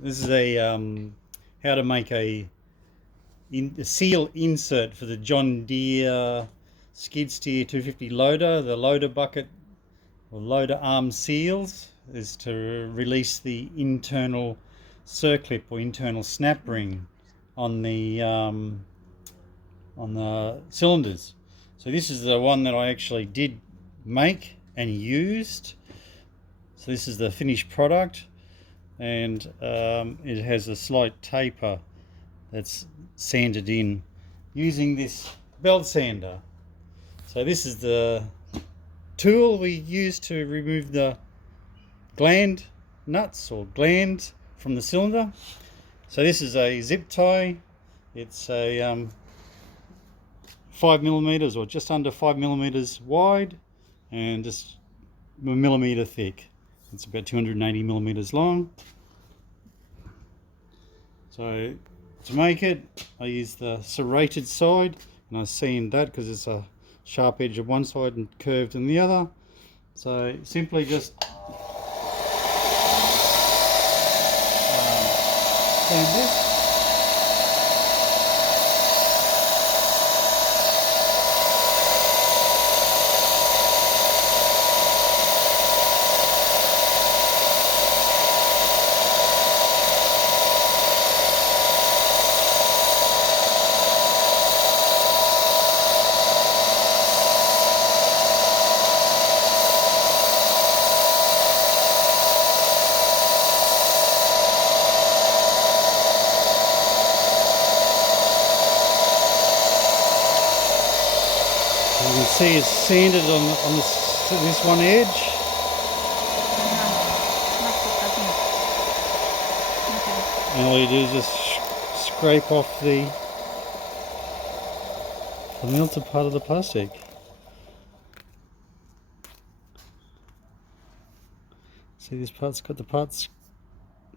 This is a how to make a seal insert for the John Deere skid steer 250 loader. The loader bucket or loader arm seals is to release the internal circlip or internal snap ring on the cylinders. So this is the one that I actually did make and used. So this is the finished product, and it has a slight taper that's sanded in using this belt sander. So this is the tool we use to remove the gland nuts or glands from the cylinder. So this is a zip tie. It's a 5mm or just under 5mm wide and just a millimeter thick. It's about 280mm long. So to make it, I use the serrated side, and I sand that because it's a sharp edge of one side and curved on the other. So simply just sand this. You can see it's sanded on this one edge. And all you do is just scrape off the melted part of the plastic. See, this part's got the parts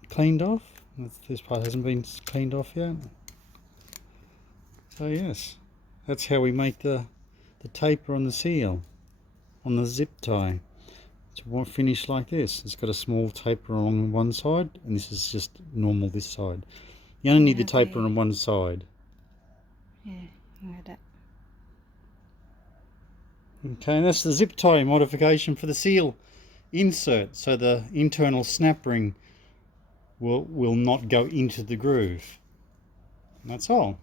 cleaned off. This part hasn't been cleaned off yet. So yes, that's how we make the taper on the seal, on the zip tie. It's finished like this. It's got a small taper along one side, and this is just normal this side. You only need the taper on one side. Yeah, I got it. Okay, and that's the zip tie modification for the seal insert, so the internal snap ring will not go into the groove. And that's all.